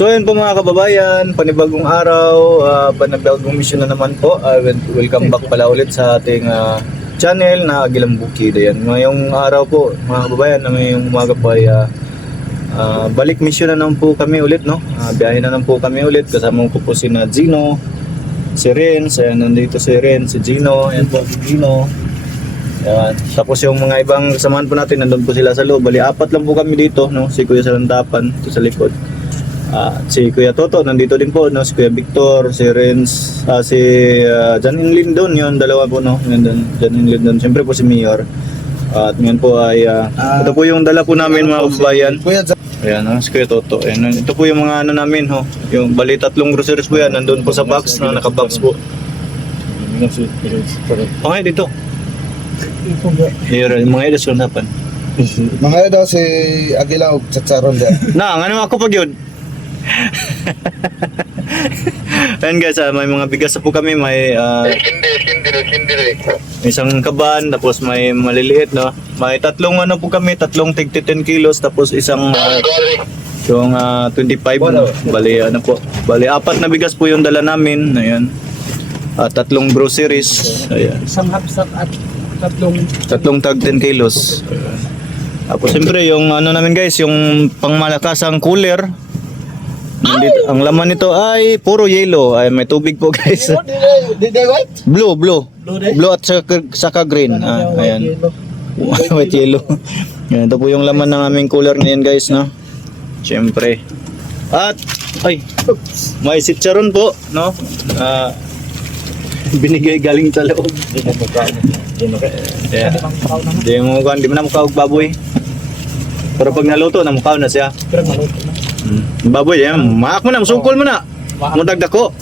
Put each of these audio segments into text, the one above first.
So ayun po mga kababayan, panibagong araw, panibagong mission na naman po. Welcome back pala ulit sa ating channel na Agilang Bukid. Ayan. Ngayong araw po mga kababayan, ngayong umaga po ay balik mission na naman po kami ulit, no? Biyahe na naman po kami ulit. Kasama ko po si Gino, si Renz. Ayan, nandito si Renz, si Gino. Ayan po si Gino. Ayan. Tapos yung mga ibang kasamahan po natin, nandun po sila sa loob. Bali, 4 lang po kami dito, no? Si Kuya Salantapan, ito sa likod. Si Kuya Toto nandito din po, no? Si Kuya Victor, si Renz, si Janine Lindon, yun, dalawa po, no? Janine Lindon, siyempre po si Mayor. At ngayon po ay ito po yung dala po namin mga kababayan. Ayan, si Kuya Toto. Ayan, ito po yung mga ano namin, ho. Yung bali 3 groceries po yan, nandun po sa box, na naka-box po. Okay, dito. Here, mga edas kung napan. Mga daw si Agilaw Chatsaron din. Ano ako pag yun? Ayan guys, may mga bigas na po kami, may isang kaban, tapos may maliliit, no? May 3 ano po kami, 3 tig 10 kilos, tapos isang yung 25, no? Bali ano po, bali 4 na bigas po yung dala namin. Ayan, 3 groceries. Ayan, Isang hapsak at 3 tag 10 kilos. Tapos siyempre yung ano namin guys, yung pangmalakasang cooler. Nandito, ang laman nito ay puro yellow. Ay may tubig po guys. Did they white? Blue at saka green. Ayan. White yellow. Yan, ito po yung laman ng aming cooler ngayon guys, no? Siyempre. At ay may sitcharon po, no? Binigay galing sa loob. Yeah. Di mo na mukha og baboy. Pero pag naluto na mukha na siya. Pero maluto na. Baboy yan, maak mo na, sungkol mo na. Mudagdag ko.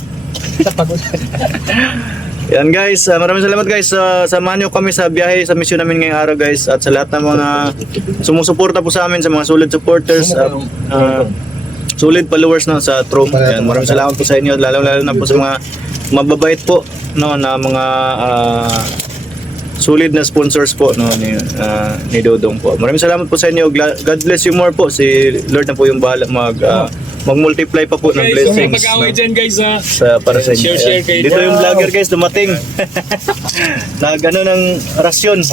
Yan guys, maraming salamat guys. Samahan niyo kami sa biyahe, sa mission namin ngayong araw guys. At sa lahat ng mga sumusuporta po sa amin, sa mga solid supporters, solid followers na sa Trome. Yan, maraming salamat po sa inyo, lalo na po sa mga mababait po, no, na mga solid na sponsors po, no, ni Dodong po. Maraming salamat po sa inyo. God bless you more po. Si Lord na po yung bahala mag-multiply pa po ng blessings, Mag-away dyan guys, para sa inyo. Share kayo. Dito yung vlogger guys dumating. Nagano ng rasyon.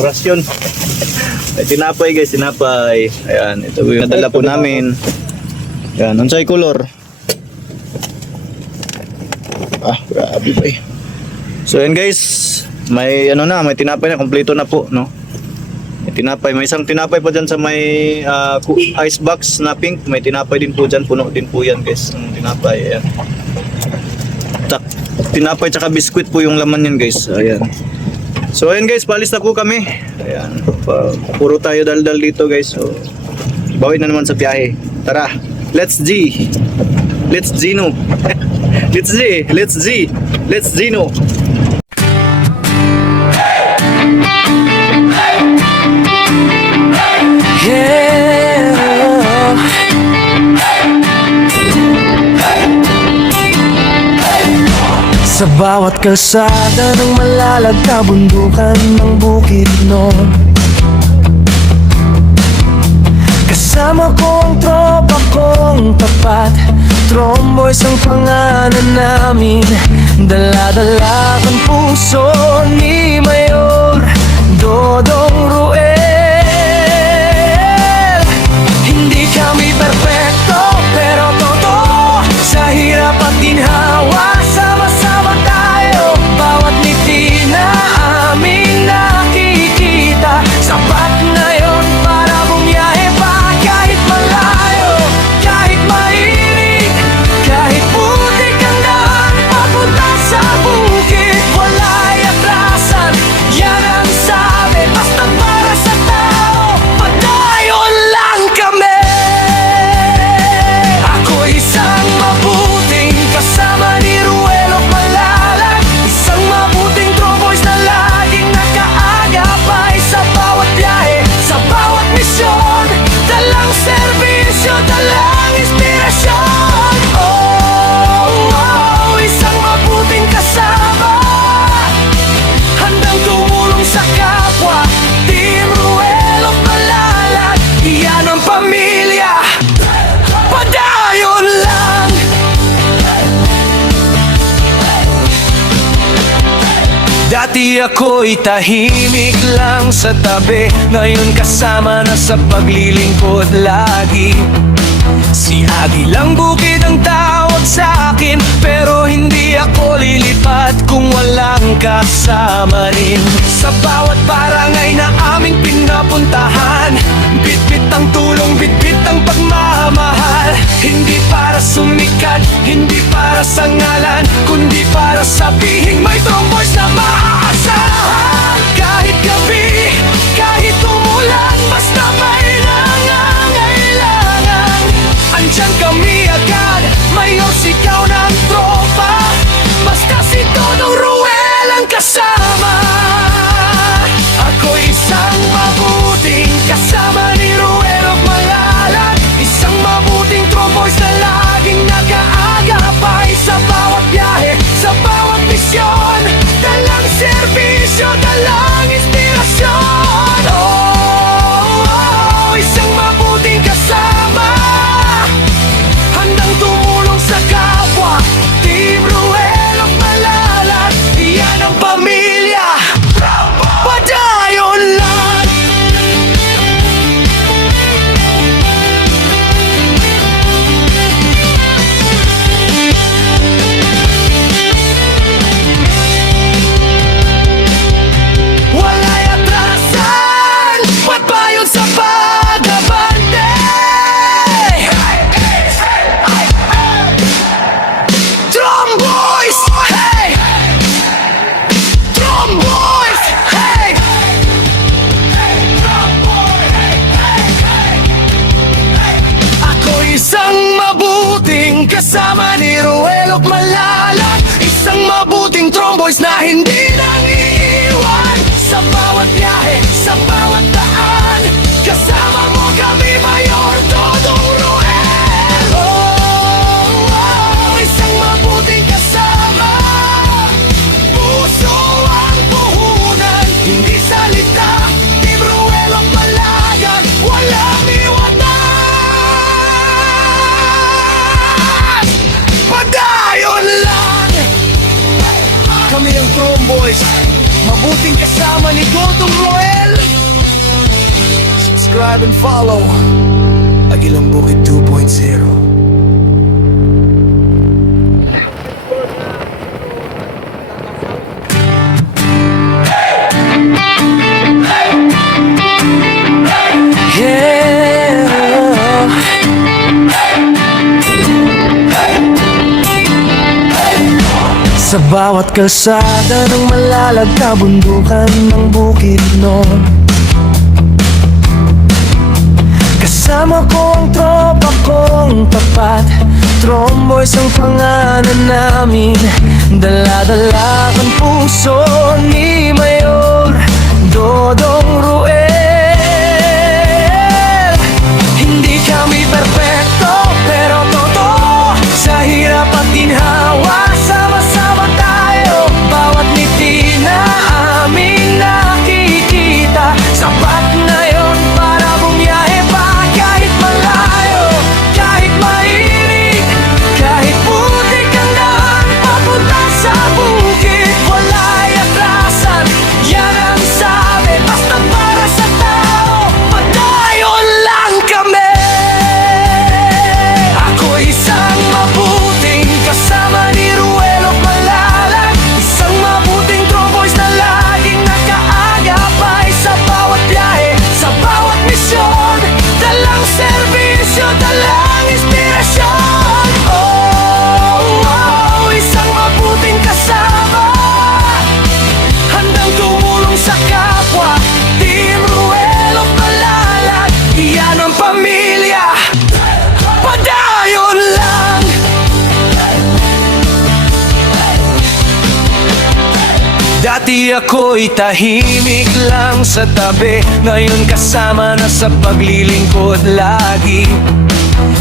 Ay, tinapay guys, tinapay. Ayan, ito yung nadala po namin. Ayan, unsay color. Grabe ba eh. So yan guys, may may tinapay na, kompleto na po, no? May tinapay, may isang tinapay pa dyan sa may ice box na pink. May tinapay din po dyan, puno din po yan guys, ang tinapay. Ayan. Tinapay tsaka biskwit po yung laman yan guys. Ayan. So ayan guys, palis na po kami. Ayan, puro tayo daldal dito guys. So bawin na naman sa biyahe. Tara, let's Gino. Let's Gino. Sa bawat kalsada ng malalag na bundukan ng Bukidnon, kasama ko ang tropa kong tapat. Tromboys ang pangalan namin, dala-dala ang puso ni Mayor Dodong Ruel. Hindi kami perfecto, pero totoo, sa hirap at ginhawa, sama-sama tayo. Bawat ngiti na aming nakikita, sapat na yon para bumiyahe pa. Kahit malayo, kahit mainit, kahit putik ang daan papunta sa bukid, wala'y atrasan. Yan ang sabi, basta para sa tao, padayon lang kami. Dati ako'y tahimik lang sa tabi, ngayon kasama na sa paglilingkod lagi. Si Agilang Bukid ang tawag sa akin, pero hindi ako lilipat kung walang kasama rin. Sa bawat barangay na aming pinapuntahan, bitbit ang tulong, bitbit ang pagmamahal. Hindi para sumikat, hindi para sa ngalan, kundi para sabihin may tromboys na maaasahan. Kahit gabi, kahit umulan, basta may nangangailangan, andyan kami agad, mayor sigaw ng tropa, basta si Dodong Ruel ang kasama. Ako'y isang mabuting kasama ni Ruel of Malalag, isang mabuting tromboys na laging nag-aagapay sa bawat biyahe, sa bawat misyon, dalang serbisyo, dalang inspirasyon. Oh, isang mabuting kasama, handang tumulong sa kapwa. Team Ruel of Malalag, iyan ang pamilya, padayon lang. Wala'y atrasan, pagbayon sa pagabante. Tromboys, hey! Tromboys, hey! Ako isang mabuting kasama ni Ruel of Malalag, isang mabuting tromboys na hindi nang iiwan. Sa bawat biyahe, sa bawat daan, kasama mo kami, Mayor Dodong Ruel. Oh, isang mabuting kasama, puso ang puhunan, hindi salita. Team Ruel of Malalag, walang iwanan, padayon lang. Kami ang Tromboys, mabuting kasama ni Dodong Ruel. Subscribe and follow Agilang Bukid 2.0. Sa bawat kalsada ng Malalag, kabundukan ng Bukidnon, kasama ko ang tropa kong tapat. Tromboys ang pangalan namin, dala-dala ang puso ni Mayor Dodong Ruel. Hindi kami perpekto, pero totoo, sa hirap at ginhawa, sama-sama tayo. Bawat ngiti na aming nakikita, sapat na yon para bumiyahe pa. Kahit malayo, kahit mainit, kahit putik ang daan papunta sa bukid, wala'y atrasan, yan ang sabi, basta para sa tao, padayon lang kami. Ako isang mabuting kasama ni Ruel of Malalag, isang mabuting tromboys na laging nakaagapay sa bawat biyahe, sa bawat misyon, dalang serbisyo, dalang inspirasyon. Oh, isang mabuting kasama, handang tumulong sa kapwa. Team Ruel of Malalag, iyan ang pamilya, padayon lang. Dati ako'y tahimik lang sa tabi, ngayon kasama na sa paglilingkod lagi.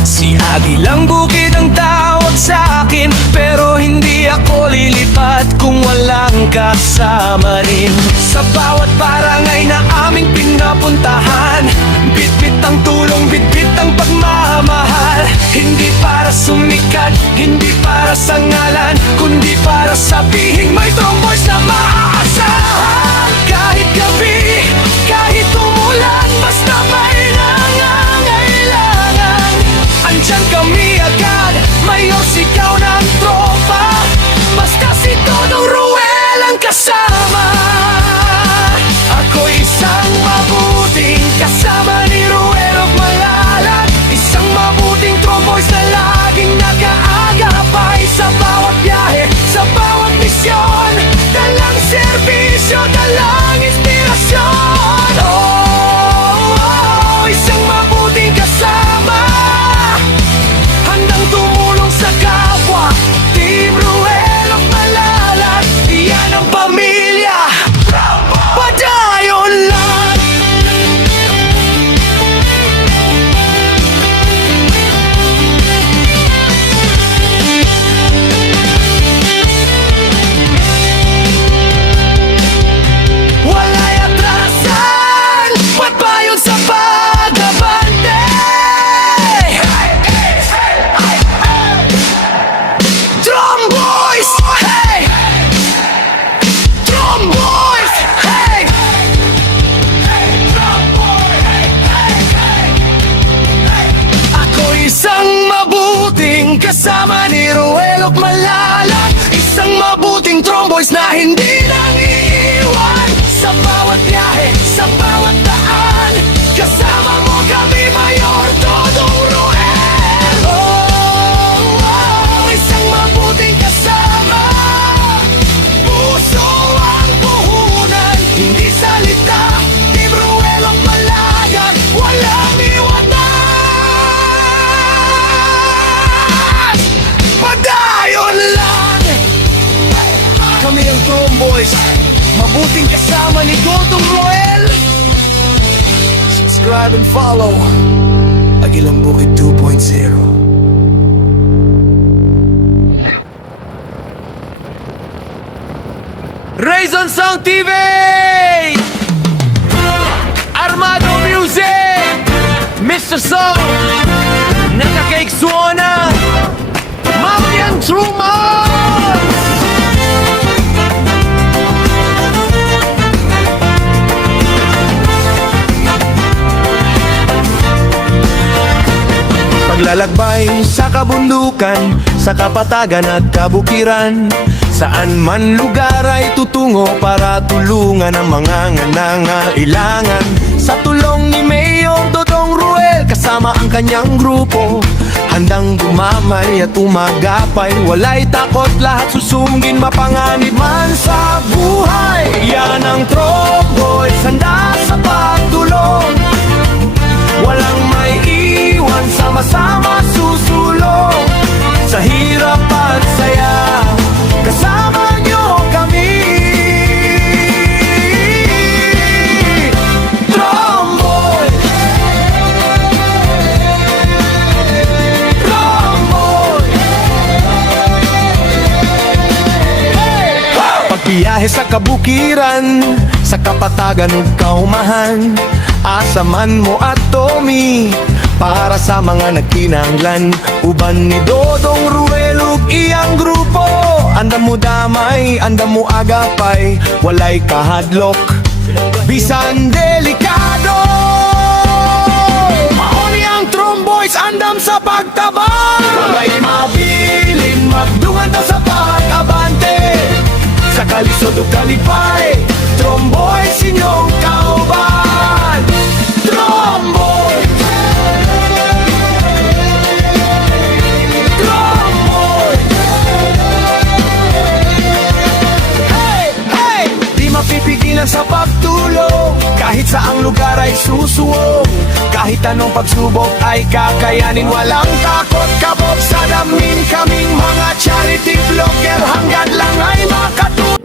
Si Agilang Bukid ang tawag sa akin, pero hindi ako lilipat kung walang kasama rin. Sa bawat barangay na aming pinapuntahan, bitbit ang tulong, bitbit ang pagmamahal. Hindi para sumikat, hindi para sa ngalan, kundi para sabihin may tromboys na maaasahan. agad Mayor sigaw ng tropa Basta si Dodong Ruel ang kasama Ako isang mabuting kasama ni Ruel of Malalag Isang mabuting tromboys na laging nag-aagapay Sa bawat biyahe, sa bawat misyon Dalang serbisyo, dalang inspirasyon Isang mabuting kasama Handang tumulong sa kapwa Team Ruel of Malalag Iyan ang pamilya Padayon lang Walay atrasan Pagbayon sa pag-abante Drum boys, hey! Drum boys, hey! Ako isang mabuting kasama ni Ruel of Malalag Isang mabuting tromboys na hindi nang iiwan Sa bawat biyahe, sa bawat daan Kasama mo kami, Mayor Dodong Ruel Isang mabuting kasama Puso ang puhunan, hindi salita Team Ruel of Malalag, walang iwanan Padayon lang Kami ang Tromboys Mabuting kasama ni Dodong Ruel Subscribe and follow Agilang Bukid 2.0 Raison Song TV Armado Music Mr. Song Nakakake Suona Mamayang Truman Paglalakbay sa kabundukan, sa kapatagan at kabukiran Saan man lugar ay tutungo para tulungan ang mga nangangailangan Sa tulong ni Mayor Dodong Ruel kasama ang kanyang grupo Handang dumamay at umagapay Walay takot, lahat susungin mapanganib man sa buhay Yan ang Tromboys, handa sa pagtulong Walang may iwan, sama-sama susulong Sa hirap at saya, kasama nyo kami Tromboy Tromboy Pagbiyahe sa kabukiran, sa kapatagan ug kaumahan Asa man mo at Tommy para sa mga nagkinahanglan Uban ni Dodong Ruel ug iyang grupo Andam mo damay, andam mo agapay Walay kahadlok, bisan delikado Mauni ang Tromboys, andam sa pagtabang Walay mabilin, magdungan na sa pag-abante Sa kalisod ug kalipay Tromboys inyong kauban Tromboy Tromboy Hey, hey! Di mapipigilan sa pagtulong Kahit saang lugar ay susuwong Kahit anong pagsubok ay kakayanin Walang takot kabog sa damin Kaming mga charity vlogger Hanggang lang ay makatulong